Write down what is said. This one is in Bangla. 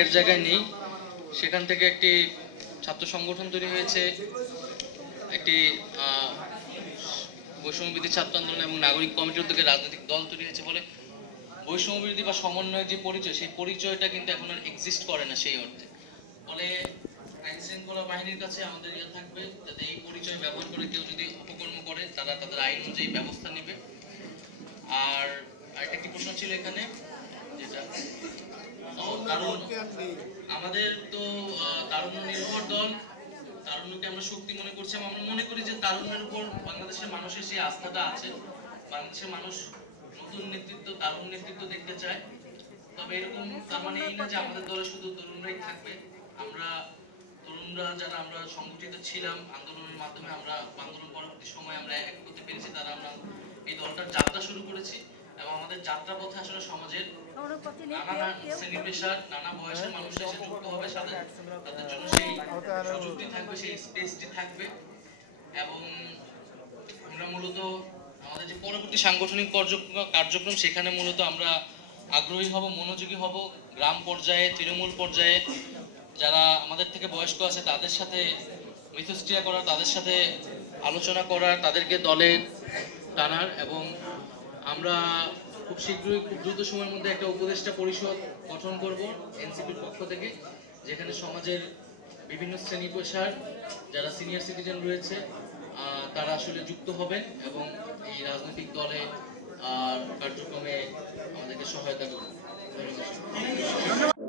আগের জায়গায় নেই। সেখান থেকে একটি ছাত্র সংগঠন তৈরি হয়েছে, একটি বৈষম্যবিরোধী ছাত্র আন্দোলন এবং নাগরিক কমিটির উদ্যোগে রাজনৈতিক দল তৈরি হয়েছে বলে বৈষম্যবিরোধী বা সমন্বয়ের যে পরিচয়, সেই পরিচয়টা কিন্তু এখন আর এক্সিস্ট করে না সেই অর্থে। ফলে আইন শৃঙ্খলা বাহিনীর কাছে আমাদের ইয়ে থাকবে যাতে এই পরিচয় ব্যবহার করে কেউ যদি অপকর্ম করে তারা তাদের আইন অনুযায়ী ব্যবস্থা নেবে। আর আরেকটি প্রশ্ন ছিল এখানে, যেটা কারণ আমাদের তো তারুণ্য নির্ভর দল, তারুণ্যকে আমরা শক্তি মনে করছি। আমরা মনে করি যে তারুণ্যের উপর বাংলাদেশের মানুষের সেই আস্থাটা আছে। বাংলাদেশের মানুষ নতুন নেতৃত্ব, তারুণ নেতৃত্ব দেখতে চায়। তবে এরকম তার মানে এই না যে আমাদের দলে শুধু তরুণরাই থাকবে। আমরা তরুণরা যারা আমরা সংগঠিত ছিলাম আন্দোলনের মাধ্যমে, আমরা আন্দোলন পরবর্তী সময় আমরা এক করতে পেরেছি, তারা আমরা এই দলটার যাত্রা শুরু করেছি। এবং আমাদের যাত্রা পথে আসলে সমাজের নানা শ্রেণী পেশার, নানা বয়সের মানুষ এসে যুক্ত হবে, সাথে তাদের জন্য সেই সুযোগটি থাকবে, সেই স্পেসটি থাকবে। এবং আমরা মূলত আমাদের যে পরবর্তী সাংগঠনিক কার্যক্রম, সেখানে মূলত আমরা আগ্রহী হব, মনোযোগী হব। গ্রাম পর্যায়ে, তৃণমূল পর্যায়ে যারা আমাদের থেকে বয়স্ক আছে তাদের সাথে মিথস্ক্রিয়া করার, তাদের সাথে আলোচনা করার, তাদেরকে দলে টানার। এবং আমরা খুব শীঘ্রই, খুব দ্রুত সময়ের মধ্যে একটা উপদেষ্টা পরিষদ গঠন করব এনসিপির পক্ষ থেকে, যেখানে সমাজের বিভিন্ন শ্রেণী পেশার যারা সিনিয়র সিটিজেন রয়েছে তারা আসলে যুক্ত হবেন এবং এই রাজনৈতিক দলে কার্যক্রমে আমাদেরকে সহায়তা করবেন। ধন্যবাদ।